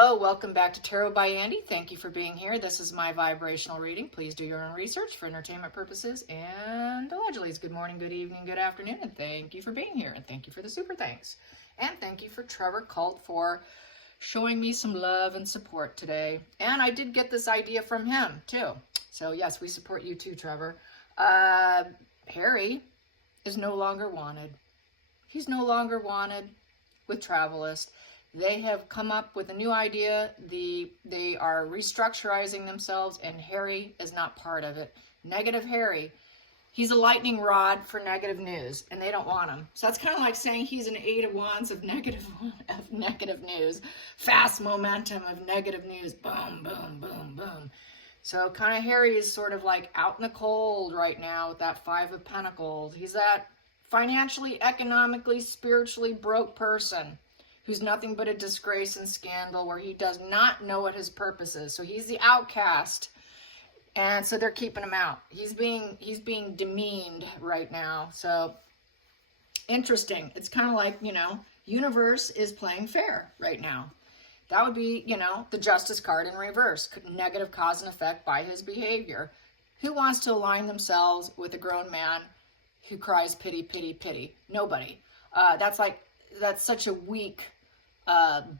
Hello, welcome back to Tarot by Andy. Thank you for being here. This is my vibrational reading. Please do your own research for entertainment purposes and allegedly. Good morning, good evening, good afternoon, and thank you for being here. And thank you for the super thanks. And thank you for Trevor Cult for showing me some love and support today. And I did get this idea from him too. So yes, we support you too, Trevor. Harry is no longer wanted. He's no longer wanted with Travalyst. They have come up with a new idea. They are restructurizing themselves, and Harry is not part of it. Negative Harry. He's a lightning rod for negative news, and they don't want him. So that's kind of like saying he's an 8 of Wands of negative news. Fast momentum of negative news. Boom, boom, boom, boom. So kind of Harry is sort of like out in the cold right now with that 5 of Pentacles. He's that financially, economically, spiritually broke person who's nothing but a disgrace and scandal, where he does not know what his purpose is. So he's the outcast, and so they're keeping him out. He's being demeaned right now. So interesting. It's kind of like, you know, universe is playing fair right now. That would be, you know, the Justice card in reverse. Negative cause and effect by his behavior. Who wants to align themselves with a grown man who cries pity, pity, pity? Nobody. That's such a weak,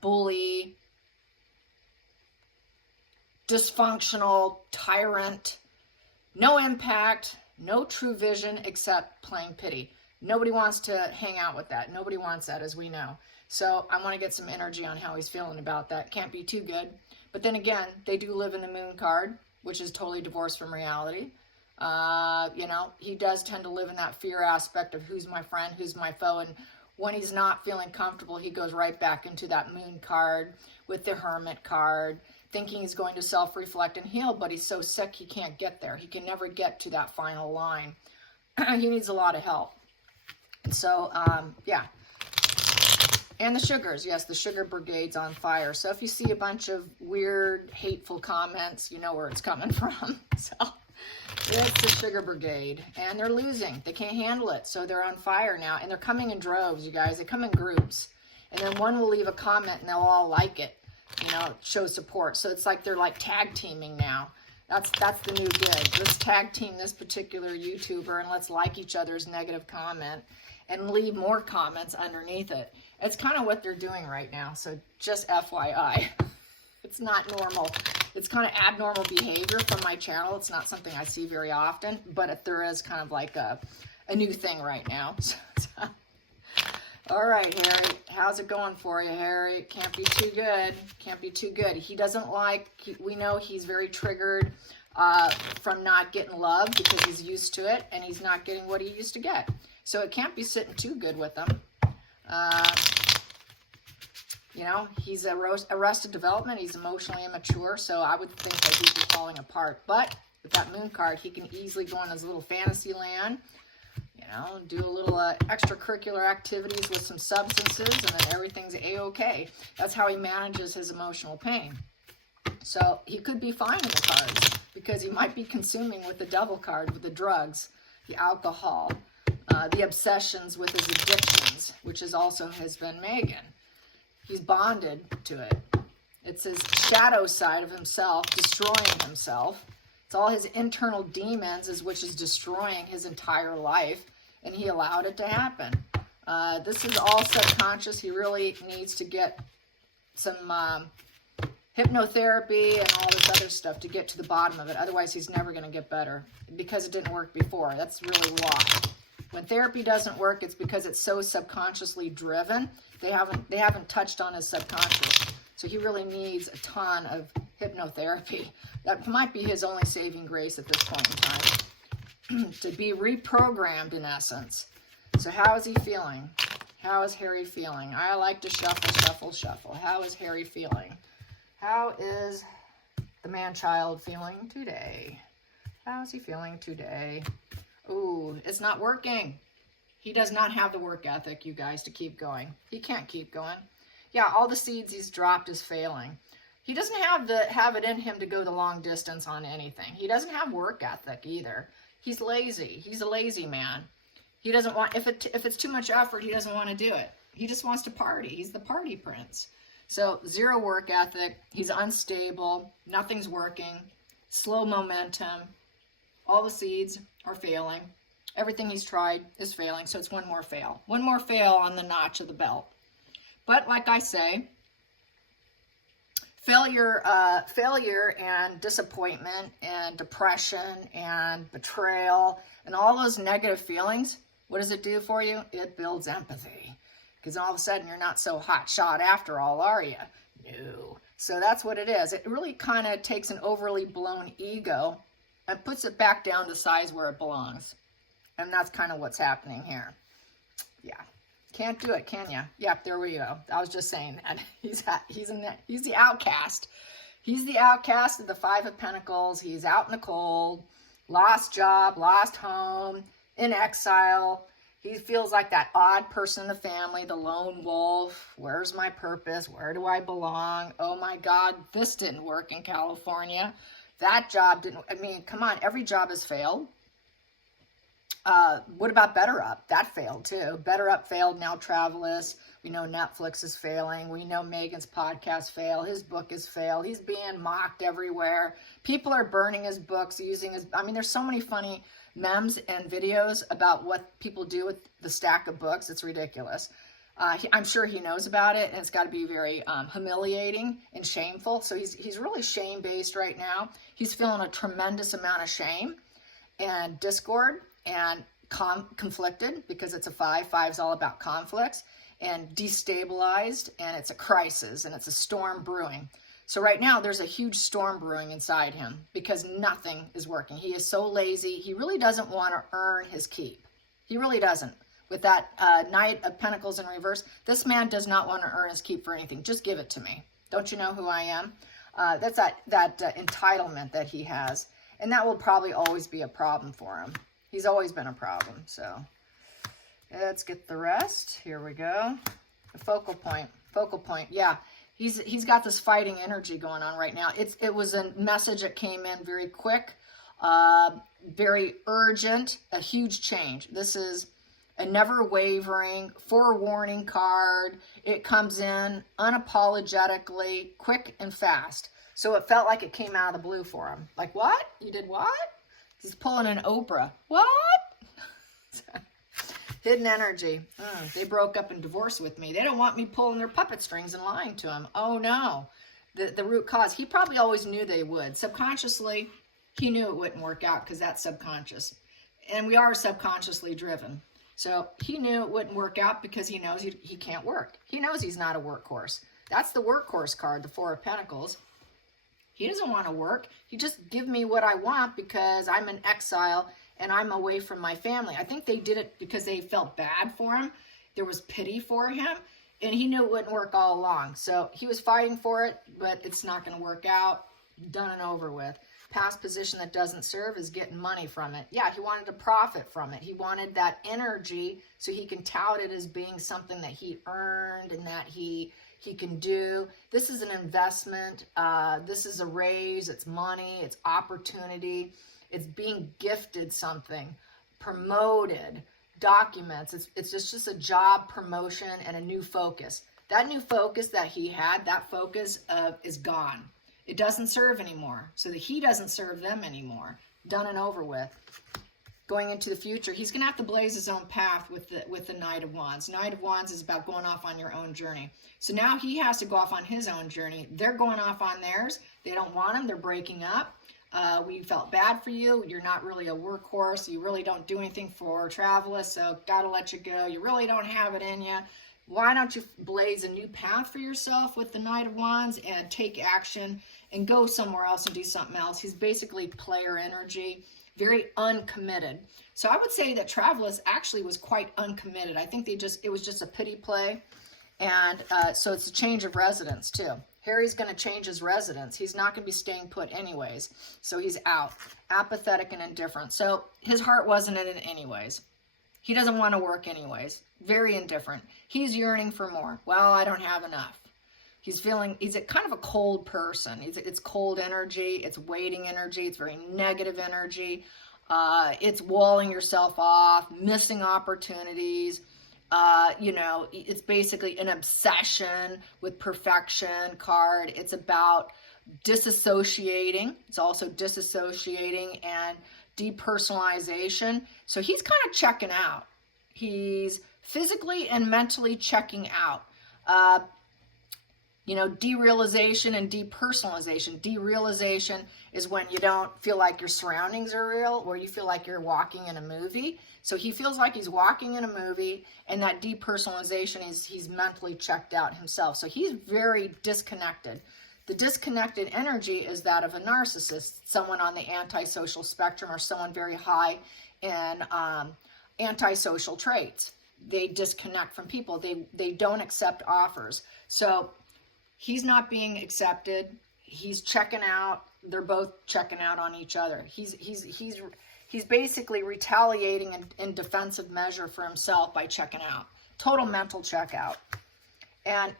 bully, dysfunctional tyrant, no impact, no true vision except playing pity. Nobody wants to hang out with that. Nobody wants that, as we know. So I want to get some energy on how he's feeling about that. Can't be too good. But then again, they do live in the Moon card, which is totally divorced from reality. You know, he does tend to live in that fear aspect of who's my friend, who's my foe, and when he's not feeling comfortable, he goes right back into that Moon card with the Hermit card, thinking he's going to self-reflect and heal, but he's so sick he can't get there. He can never get to that final line. He needs a lot of help. So, yeah. And the sugars. Yes, the sugar brigade's on fire. So if you see a bunch of weird, hateful comments, you know where it's coming from. So it's the sugar brigade, and they're losing. They can't handle it, so they're on fire now, and they're coming in droves, you guys. They come in groups, and then one will leave a comment, and they'll all like it, you know, show support. So it's like they're like tag teaming now. That's the new gig. Let's tag team this particular YouTuber, and let's like each other's negative comment and leave more comments underneath it. It's kind of what they're doing right now, so just FYI. It's not normal. It's kind of abnormal behavior from my channel. It's not something I see very often, but there is kind of like a new thing right now. All right, Harry, how's it going for you, Harry? It can't be too good. Can't be too good. He doesn't like, we know he's very triggered from not getting love because he's used to it, and he's not getting what he used to get. So it can't be sitting too good with him. You know, he's arrested development. He's emotionally immature, so I would think that he'd be falling apart. But with that Moon card, he can easily go in his little fantasy land, you know, do a little extracurricular activities with some substances, and then everything's A-okay. That's how he manages his emotional pain. So he could be fine in the cards because he might be consuming with the Devil card, with the drugs, the alcohol, the obsessions with his addictions, which has been Megan. He's bonded to it. It's his shadow side of himself, destroying himself. It's all his internal demons, which is destroying his entire life, and he allowed it to happen. This is all subconscious. He really needs to get some hypnotherapy and all this other stuff to get to the bottom of it. Otherwise, he's never going to get better because it didn't work before. That's really why. When therapy doesn't work, it's because it's so subconsciously driven. They haven't touched on his subconscious. So he really needs a ton of hypnotherapy. That might be his only saving grace at this point in time. To be reprogrammed, in essence. So how is he feeling? How is Harry feeling? I like to shuffle, shuffle, shuffle. How is Harry feeling? How is the man-child feeling today? How is he feeling today? Ooh, it's not working. He does not have the work ethic, you guys, to keep going. He can't keep going. Yeah, all the seeds he's dropped is failing. He doesn't have it in him to go the long distance on anything. He doesn't have work ethic either. He's lazy. He's a lazy man. He doesn't want, if it's too much effort, he doesn't want to do it. He just wants to party. He's the party prince. So 0 work ethic. He's unstable. Nothing's working. Slow momentum. All the seeds are failing. Everything he's tried is failing. So it's one more fail. One more fail on the notch of the belt. But like I say, failure and disappointment and depression and betrayal and all those negative feelings, what does it do for you? It builds empathy. Because all of a sudden you're not so hot shot after all, are you? No. So that's what it is. It really kind of takes an overly blown ego and puts it back down to size where it belongs. And that's kind of what's happening here. Yeah. Can't do it, can you? Yep, there we go. I was just saying that. He's the outcast. He's the outcast of the 5 of Pentacles. He's out in the cold, lost job, lost home, in exile. He feels like that odd person in the family, the lone wolf. Where's my purpose? Where do I belong? Oh my God, this didn't work in California. That job didn't, I mean, come on, every job has failed. What about Better Up? That failed too. Better Up failed, now Travalyst. We know Netflix is failing. We know Megan's podcast failed. His book is failed. He's being mocked everywhere. People are burning his books, using his, I mean, there's so many funny memes and videos about what people do with the stack of books. It's ridiculous. I'm sure he knows about it, and it's got to be very humiliating and shameful. So he's really shame-based right now. He's feeling a tremendous amount of shame and discord and conflicted, because it's a 5. 5 is all about conflicts, and destabilized, and it's a crisis, and it's a storm brewing. So right now there's a huge storm brewing inside him because nothing is working. He is so lazy. He really doesn't want to earn his keep. He really doesn't. With that Knight of Pentacles in reverse, this man does not want to earn his keep for anything. Just give it to me. Don't you know who I am? That's that entitlement that he has. And that will probably always be a problem for him. He's always been a problem. So let's get the rest. Here we go. The focal point. Focal point. Yeah. He's got this fighting energy going on right now. It was a message that came in very quick, very urgent, a huge change. This is a never wavering forewarning card. It comes in unapologetically, quick and fast. So it felt like it came out of the blue for him. Like, what? You did what? He's pulling an Oprah. What? Hidden energy. They broke up and divorced with me. They don't want me pulling their puppet strings and lying to him. Oh no. The root cause. He probably always knew they would. Subconsciously, he knew it wouldn't work out because that's subconscious. And we are subconsciously driven. So he knew it wouldn't work out because he knows he can't work. He knows he's not a workhorse. That's the workhorse card, the 4 of Pentacles. He doesn't want to work. He just give me what I want because I'm in exile and I'm away from my family. I think they did it because they felt bad for him. There was pity for him, and he knew it wouldn't work all along. So he was fighting for it, but it's not going to work out. Done and over with. Past position that doesn't serve is getting money from it. Yeah, he wanted to profit from it. He wanted that energy so he can tout it as being something that he earned and that he can do. This is an investment. This is a raise. It's money. It's opportunity. It's being gifted something, promoted, documents. It's just a job promotion and a new focus. That new focus that he had, that focus is gone. It doesn't serve anymore. So that he doesn't serve them anymore. Done and over with. Going into the future, he's going to have to blaze his own path with the Knight of Wands. Knight of Wands is about going off on your own journey. So now he has to go off on his own journey. They're going off on theirs. They don't want him. They're breaking up. We felt bad for you. You're not really a workhorse. You really don't do anything for Travalyst, so gotta let you go. You really don't have it in you. Why don't you blaze a new path for yourself with the Knight of Wands and take action and go somewhere else and do something else? He's basically player energy, very uncommitted. So I would say that Travalyst actually was quite uncommitted. I think it was just a pity play. And so it's a change of residence too. Harry's going to change his residence. He's not going to be staying put anyways. So he's out, apathetic and indifferent. So his heart wasn't in it anyways. He doesn't want to work anyways. Very indifferent. He's yearning for more. Well, I don't have enough. He's a kind of a cold person. It's cold energy. It's waiting energy. It's very negative energy. It's walling yourself off, missing opportunities. You know, it's basically an obsession with perfection card. It's about disassociating. It's also disassociating and depersonalization. So he's kind of checking out. He's physically and mentally checking out. You know, derealization and depersonalization. Derealization is when you don't feel like your surroundings are real, or you feel like you're walking in a movie. So he feels like he's walking in a movie, and that depersonalization is he's mentally checked out himself. So he's very disconnected. The disconnected energy is that of a narcissist, someone on the antisocial spectrum, or someone very high in antisocial traits. They disconnect from people. They don't accept offers. So he's not being accepted. He's checking out. They're both checking out on each other. He's basically retaliating in defensive measure for himself by checking out. Total mental checkout. And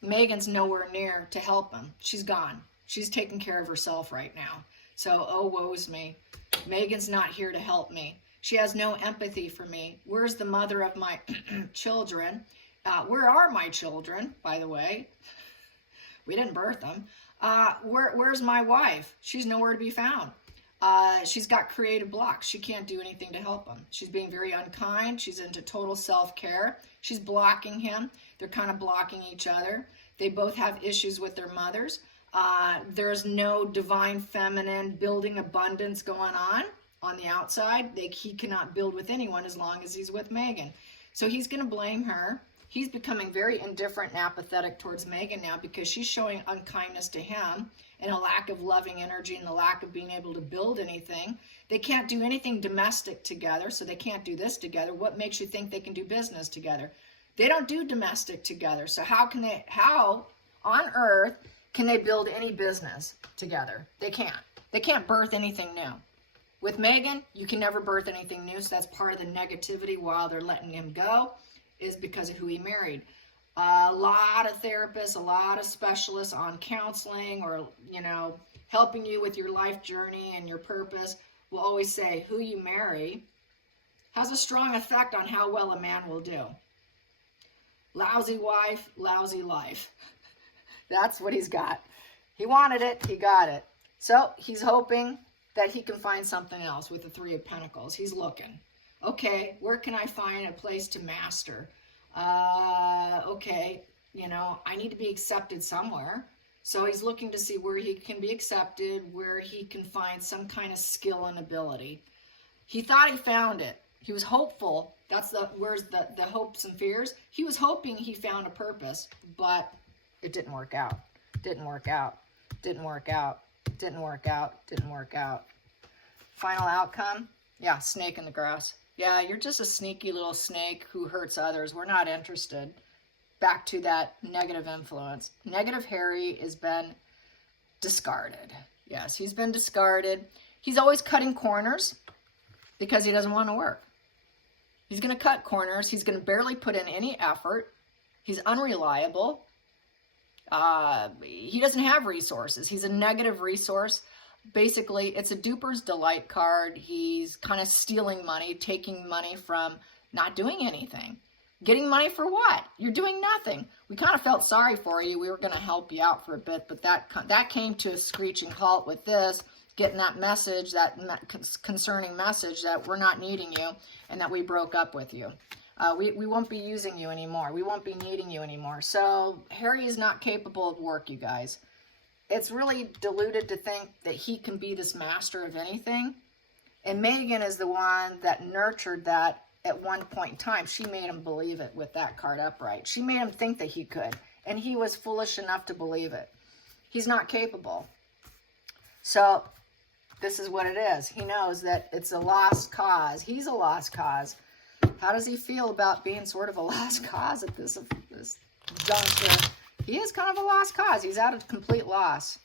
Megan's nowhere near to help him. She's gone. She's taking care of herself right now. So, oh, woe's me. Megan's not here to help me. She has no empathy for me. Where's the mother of my children? Where are my children, by the way? We didn't birth them. Where's my wife? She's nowhere to be found. She's got creative blocks. She can't do anything to help him. She's being very unkind. She's into total self-care. She's blocking him. They're kind of blocking each other. They both have issues with their mothers. There's no divine feminine building abundance going on the outside. He cannot build with anyone as long as he's with Megan. So he's going to blame her. He's becoming very indifferent and apathetic towards Megan now because she's showing unkindness to him and a lack of loving energy and the lack of being able to build anything. They can't do anything domestic together, so they can't do this together. What makes you think they can do business together? They don't do domestic together. So how on earth can they build any business together? They can't. They can't birth anything new. With Megan, you can never birth anything new, so that's part of the negativity while they're letting him go, is because of who he married. A lot of therapists, a lot of specialists on counseling or, you know, helping you with your life journey and your purpose will always say who you marry has a strong effect on how well a man will do. Lousy wife, lousy life. That's what he's got. He wanted it, he got it. So he's hoping that he can find something else with the Three of Pentacles. He's looking. Okay, where can I find a place to master? Okay, you know, I need to be accepted somewhere. So he's looking to see where he can be accepted, where he can find some kind of skill and ability. He thought he found it. He was hopeful. That's where's the hopes and fears. He was hoping he found a purpose, but it didn't work out. Didn't work out. Didn't work out. Didn't work out. Didn't work out. Final outcome? Yeah, snake in the grass. Yeah, you're just a sneaky little snake who hurts others. We're not interested. Back to that negative influence. Negative Harry has been discarded. Yes, he's been discarded. He's always cutting corners because he doesn't want to work. He's going to cut corners. He's going to barely put in any effort. He's unreliable. He doesn't have resources. He's a negative resource. Basically, it's a duper's delight card. He's kind of stealing money, taking money from not doing anything. Getting money for what? You're doing nothing. We kind of felt sorry for you. We were going to help you out for a bit, but that came to a screeching halt with this, getting that message, that concerning message that we're not needing you and that we broke up with you. We won't be using you anymore. We won't be needing you anymore. So Harry is not capable of work, you guys. It's really deluded to think that he can be this master of anything. And Megan is the one that nurtured that at one point in time. She made him believe it with that card upright. She made him think that he could. And he was foolish enough to believe it. He's not capable. So this is what it is. He knows that it's a lost cause. He's a lost cause. How does he feel about being sort of a lost cause at this juncture? He is kind of a lost cause. He's at a complete loss.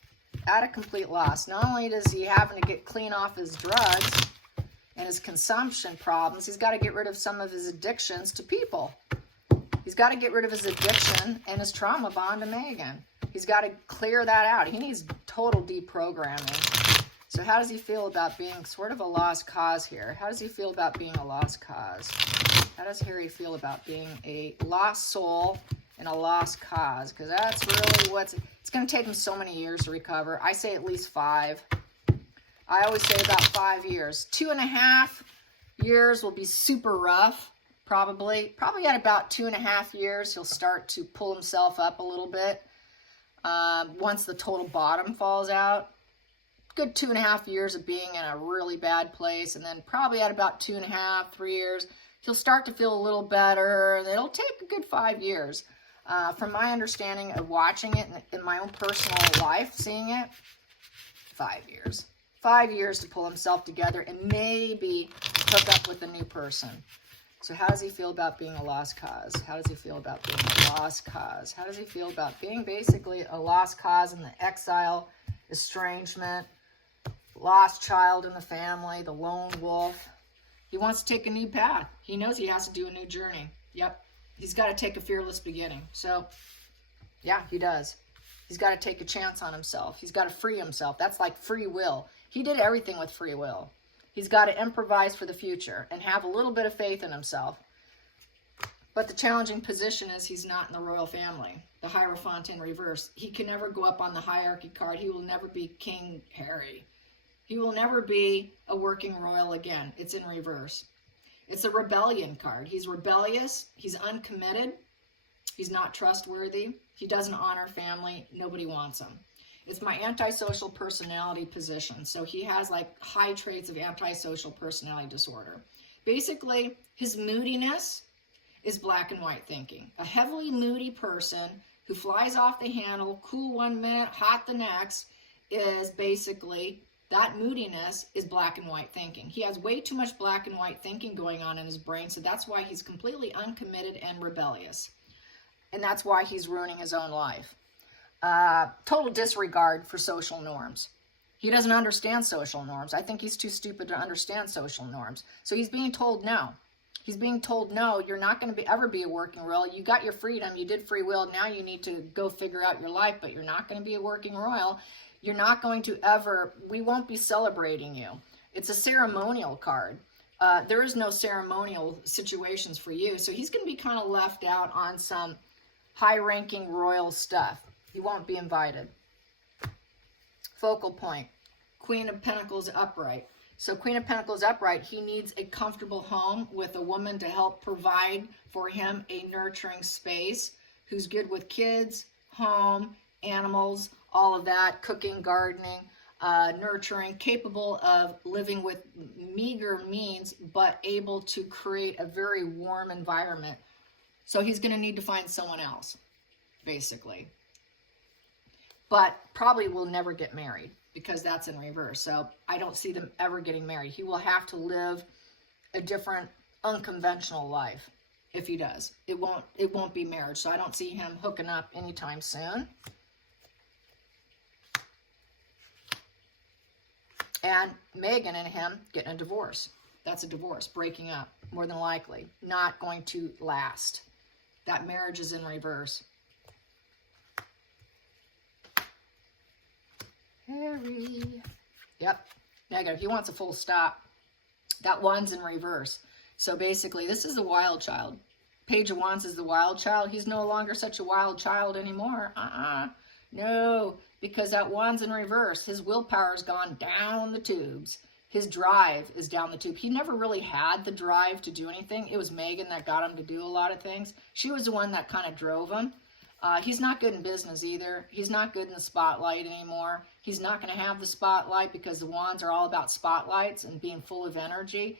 At a complete loss. Not only does he having to get clean off his drugs and his consumption problems, he's got to get rid of some of his addictions to people. He's got to get rid of his addiction and his trauma bond to Megan. He's got to clear that out. He needs total deprogramming. So how does he feel about being sort of a lost cause here? How does he feel about being a lost cause? How does Harry feel about being a lost soul and a lost cause? Because that's really it's going to take him so many years to recover. I say at least 5. I always say about 5 years. 2.5 years will be super rough, probably. Probably at about 2.5 years, he'll start to pull himself up a little bit. Once the total bottom falls out. Good 2.5 years of being in a really bad place, and then probably at about 2.5, 3 years, he'll start to feel a little better. It'll take a good 5 years. From my understanding of watching it in my own personal life, seeing it, 5 years. 5 years to pull himself together and maybe hook up with a new person. So how does he feel about being a lost cause? How does he feel about being a lost cause? How does he feel about being basically a lost cause in the exile, estrangement, lost child in the family, the lone wolf? He wants to take a new path. He knows he has to do a new journey. Yep. He's got to take a fearless beginning. So, yeah, he does. He's got to take a chance on himself. He's got to free himself. That's like free will. He did everything with free will. He's got to improvise for the future and have a little bit of faith in himself. But the challenging position is he's not in the royal family. The Hierophant in reverse. He can never go up on the hierarchy card. He will never be King Harry. He will never be a working royal again. It's in reverse. It's a rebellion card. He's rebellious. He's uncommitted. He's not trustworthy. He doesn't honor family. Nobody wants him. It's my antisocial personality position. So he has like high traits of antisocial personality disorder. Basically, his moodiness is black and white thinking. A heavily moody person who flies off the handle, cool 1 minute, hot the next, is basically, that moodiness is black and white thinking. He has way too much black and white thinking going on in his brain, so that's why he's completely uncommitted and rebellious. And that's why he's ruining his own life. Total disregard for social norms. He doesn't understand social norms. I think he's too stupid to understand social norms. So he's being told no. He's being told, no, you're not going to ever be a working royal. You got your freedom. You did free will. Now you need to go figure out your life, but you're not going to be a working royal. You're not going to ever, we won't be celebrating you. It's a ceremonial card. There is no ceremonial situations for you. So he's going to be kind of left out on some high-ranking royal stuff. He won't be invited. Focal point, Queen of Pentacles upright. So Queen of Pentacles upright, he needs a comfortable home with a woman to help provide for him a nurturing space, who's good with kids, home, animals, all of that, cooking, gardening, nurturing, capable of living with meager means, but able to create a very warm environment. So he's going to need to find someone else, basically. But probably will never get married because that's in reverse. So I don't see them ever getting married. He will have to live a different, unconventional life if he does. It won't be marriage. So I don't see him hooking up anytime soon. And Meghan and him getting a divorce. That's a divorce, breaking up, more than likely. Not going to last. That marriage is in reverse. Harry. Yep, negative. He wants a full stop. That one's in reverse. So basically, this is the wild child. Page of Wands is the wild child. He's no longer such a wild child anymore. No, because that one's in reverse. His willpower's gone down the tubes. His drive is down the tube. He never really had the drive to do anything. It was Meghan that got him to do a lot of things. She was the one that kind of drove him. He's not good in business either. He's not good in the spotlight anymore. He's not going to have the spotlight because the wands are all about spotlights and being full of energy,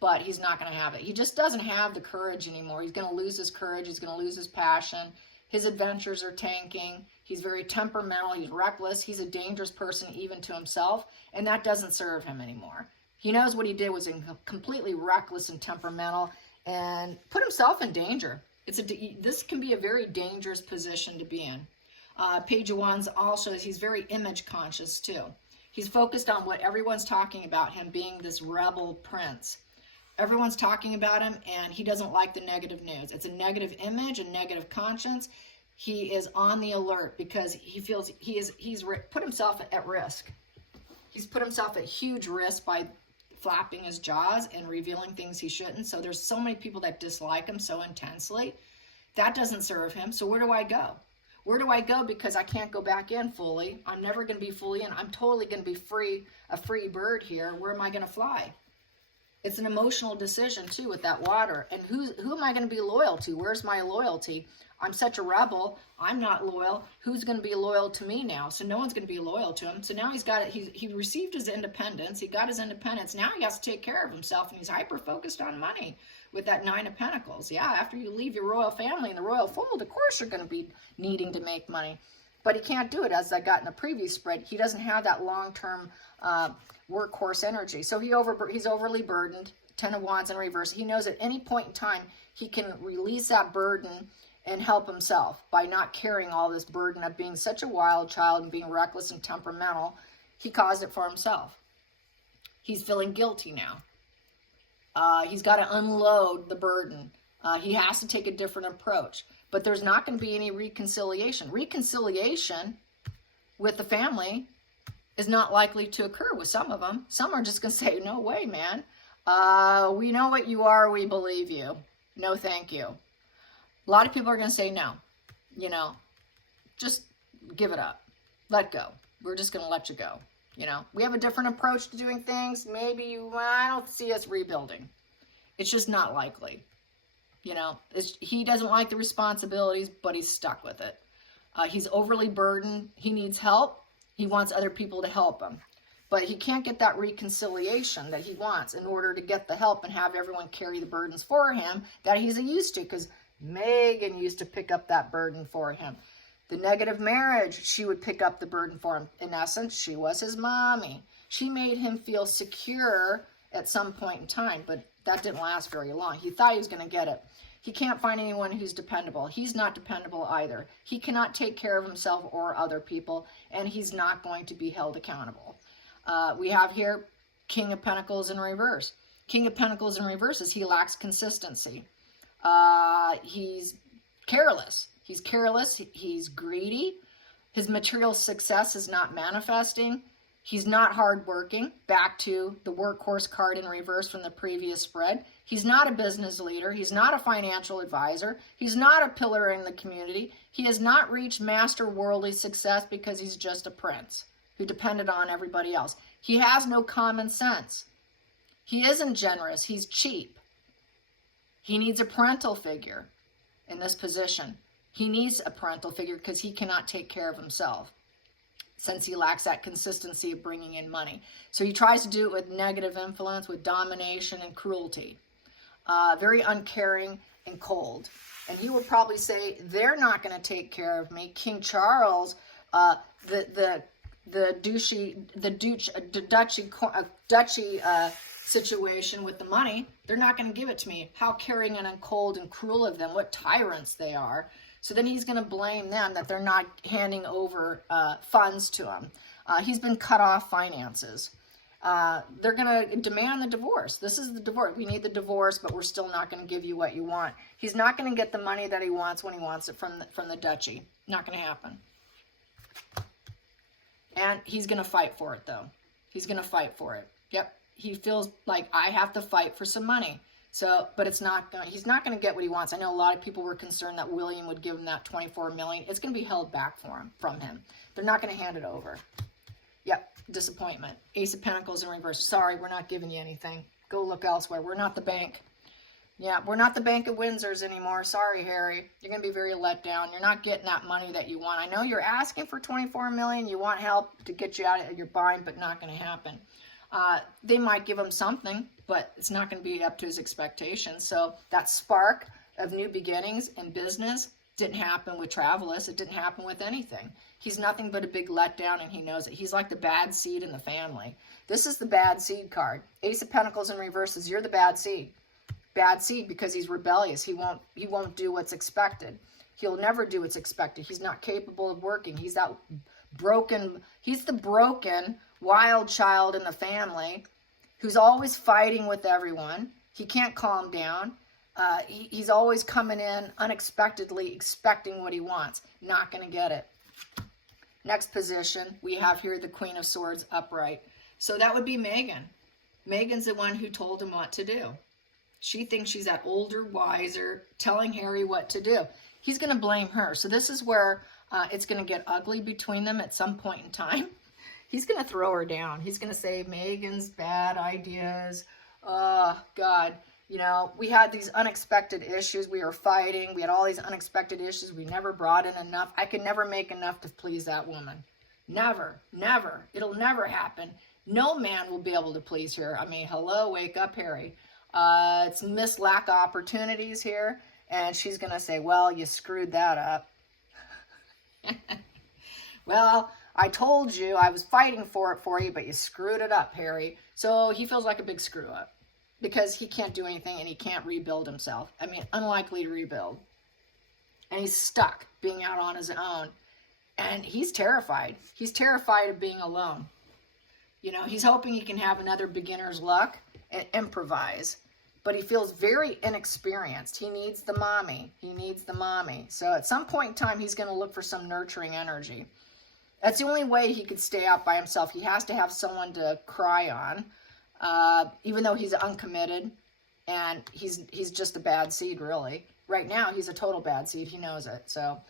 but he's not going to have it. He just doesn't have the courage anymore. He's going to lose his courage. He's going to lose his passion. His adventures are tanking. He's very temperamental. He's reckless. He's a dangerous person even to himself, and that doesn't serve him anymore. He knows what he did was completely reckless and temperamental and put himself in danger. This can be a very dangerous position to be in. Page of Wands also is he's very image conscious too. He's focused on what everyone's talking about him being this rebel prince. Everyone's talking about him and he doesn't like the negative news. It's a negative image, a negative conscience. He is on the alert because he feels he's put himself at risk. He's put himself at huge risk by flapping his jaws and revealing things he shouldn't. So there's so many people that dislike him so intensely. That doesn't serve him. So where do I go? Where do I go? Because I can't go back in fully. I'm never going to be fully in. I'm totally going to be free, a free bird here. Where am I going to fly? It's an emotional decision too with that water. And who am I going to be loyal to? Where's my loyalty? I'm such a rebel. I'm not loyal. Who's going to be loyal to me now? So no one's going to be loyal to him. So now he's got it. He received his independence. He got his independence. Now he has to take care of himself, and he's hyper focused on money with that 9 of Pentacles. Yeah, after you leave your royal family and the royal fold, of course you're going to be needing to make money. But he can't do it, as I got in the previous spread. He doesn't have that long-term workhorse energy. So he's overly burdened. 10 of Wands in reverse. He knows at any point in time he can release that burden and help himself by not carrying all this burden of being such a wild child and being reckless and temperamental. He caused it for himself. He's feeling guilty now. He's got to unload the burden. He has to take a different approach. But there's not going to be any reconciliation. Reconciliation with the family is not likely to occur with some of them. Some are just going to say, no way, man. We know what you are. We believe you. No, thank you. A lot of people are going to say no. You know, just give it up. Let go. We're just going to let you go. You know, we have a different approach to doing things. Maybe I don't see us rebuilding. It's just not likely. You know, he doesn't like the responsibilities, but he's stuck with it. He's overly burdened. He needs help. He wants other people to help him. But he can't get that reconciliation that he wants in order to get the help and have everyone carry the burdens for him that he's used to, because Megan used to pick up that burden for him. The negative marriage, she would pick up the burden for him. In essence, she was his mommy. She made him feel secure at some point in time, but that didn't last very long. He thought he was going to get it. He can't find anyone who's dependable. He's not dependable either. He cannot take care of himself or other people, and he's not going to be held accountable. We have here King of Pentacles in reverse. King of Pentacles in reverse is he lacks consistency. He's careless. He's careless. He's greedy. His material success is not manifesting. He's not hardworking. Back to the workhorse card in reverse from the previous spread. He's not a business leader. He's not a financial advisor. He's not a pillar in the community. He has not reached master worldly success because he's just a prince who depended on everybody else. He has no common sense. He isn't generous. He's cheap. He needs a parental figure in this position. He needs a parental figure because he cannot take care of himself, since he lacks that consistency of bringing in money. So he tries to do it with negative influence, with domination and cruelty. Very uncaring and cold. And he will probably say, they're not going to take care of me. King Charles, the duchy situation with the money, they're not going to give it to me. How caring and cold and cruel of them. What tyrants they are. So then he's going to blame them that they're not handing over funds to him. He's been cut off finances. They're going to demand the divorce. This is the divorce. We need the divorce, but we're still not going to give you what you want. He's not going to get the money that he wants when he wants it from the duchy. Not going to happen. And he's going to fight for it, though. He's going to fight for it. Yep. He feels like, I have to fight for some money. So, but it's not going. He's not going to get what he wants. I know a lot of people were concerned that William would give him that $24 million. It's going to be held back from him. They're not going to hand it over. Yep, disappointment. Ace of Pentacles in reverse. Sorry, we're not giving you anything. Go look elsewhere. We're not the bank. Yeah, we're not the Bank of Windsors anymore. Sorry, Harry. You're going to be very let down. You're not getting that money that you want. I know you're asking for $24 million. You want help to get you out of your bind, but not going to happen. They might give him something, but it's not going to be up to his expectations. So that spark of new beginnings in business didn't happen with Travalyst. It didn't happen with anything. He's nothing but a big letdown, and he knows it. He's like the bad seed in the family. This is the bad seed card. Ace of Pentacles in reverse is you're the bad seed. Bad seed because he's rebellious. He won't do what's expected. He'll never do what's expected. He's not capable of working. He's that broken. He's the broken wild child in the family who's always fighting with everyone. He can't calm down. He's always coming in unexpectedly, expecting what he wants. Not going to get it. Next position, we have here the Queen of Swords upright. So that would be Megan. Megan's the one who told him what to do. She thinks she's that older, wiser, telling Harry what to do. He's going to blame her. So this is where it's going to get ugly between them at some point in time. He's going to throw her down. He's going to say, Megan's bad ideas. Oh, God. You know, we had these unexpected issues. We were fighting. We had all these unexpected issues. We never brought in enough. I could never make enough to please that woman. Never, never. It'll never happen. No man will be able to please her. I mean, hello, wake up, Harry. It's missed lack of opportunities here. And she's going to say, well, you screwed that up. Well, I told you I was fighting for you, but you screwed it up, Harry. So he feels like a big screw up because he can't do anything and he can't rebuild himself. I mean, unlikely to rebuild. And he's stuck being out on his own. And he's terrified. He's terrified of being alone. You know, he's hoping he can have another beginner's luck and improvise. But he feels very inexperienced. He needs the mommy. He needs the mommy. So at some point in time, he's going to look for some nurturing energy. That's the only way he could stay out by himself. He has to have someone to cry on, even though he's uncommitted. And he's just a bad seed, really. Right now, he's a total bad seed. He knows it. So,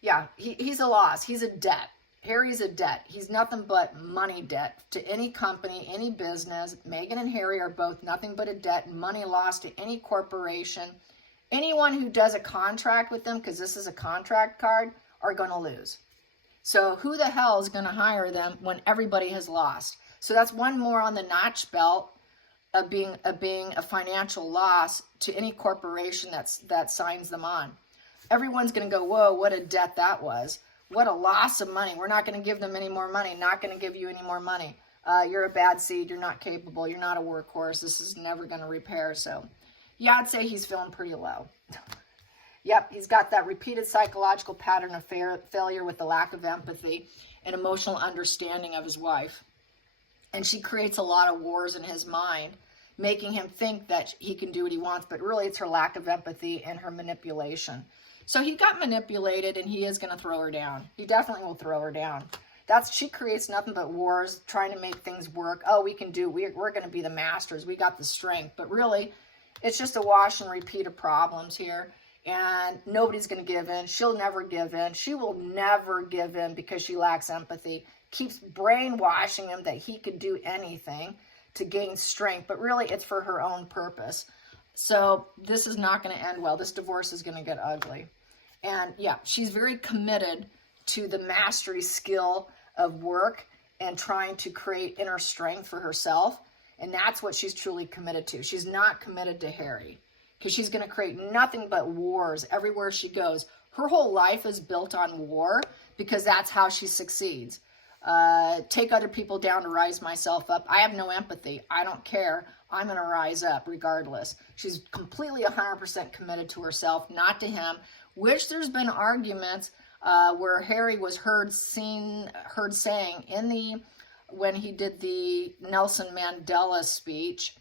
yeah, he's a loss. He's a debt. Harry's a debt. He's nothing but money debt to any company, any business. Megan and Harry are both nothing but a debt, money lost to any corporation. Anyone who does a contract with them, because this is a contract card, are going to lose. So who the hell is going to hire them when everybody has lost? So that's one more on the notch belt of being a financial loss to any corporation that signs them on. Everyone's going to go, whoa, what a debt that was. What a loss of money. We're not going to give them any more money. Not going to give you any more money. You're a bad seed. You're not capable. You're not a workhorse. This is never going to repair. So, yeah, I'd say he's feeling pretty low. Yep, he's got that repeated psychological pattern of failure with the lack of empathy and emotional understanding of his wife. And she creates a lot of wars in his mind, making him think that he can do what he wants, but really it's her lack of empathy and her manipulation. So he got manipulated, and he is going to throw her down. He definitely will throw her down. She creates nothing but wars, trying to make things work. Oh, we're going to be the masters. We got the strength. But really, it's just a wash and repeat of problems here. And nobody's going to give in. She'll never give in. She will never give in because she lacks empathy. Keeps brainwashing him that he could do anything to gain strength. But really, it's for her own purpose. So this is not going to end well. This divorce is going to get ugly. And yeah, she's very committed to the mastery skill of work and trying to create inner strength for herself. And that's what she's truly committed to. She's not committed to Harry because she's going to create nothing but wars everywhere she goes. Her whole life is built on war because that's how she succeeds. Take other people down to rise myself up. I have no empathy. I don't care. I'm going to rise up regardless. She's completely 100% committed to herself, not to him, which there's been arguments where Harry was heard saying when he did the Nelson Mandela speech,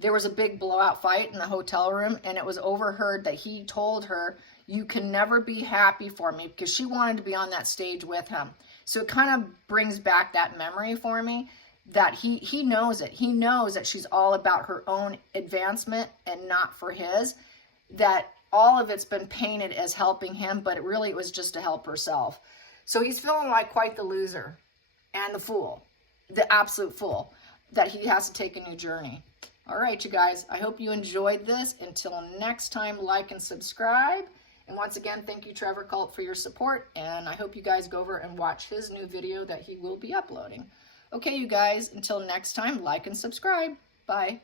there was a big blowout fight in the hotel room, and it was overheard that he told her, you can never be happy for me, because she wanted to be on that stage with him. So it kind of brings back that memory for me that he knows it. He knows that she's all about her own advancement and not for his, that all of it's been painted as helping him, but it really was just to help herself. So he's feeling like quite the loser and the fool, the absolute fool, that he has to take a new journey. All right, you guys, I hope you enjoyed this. Until next time, like and subscribe. And once again, thank you, Trevor Cult, for your support. And I hope you guys go over and watch his new video that he will be uploading. Okay, you guys, until next time, like and subscribe. Bye.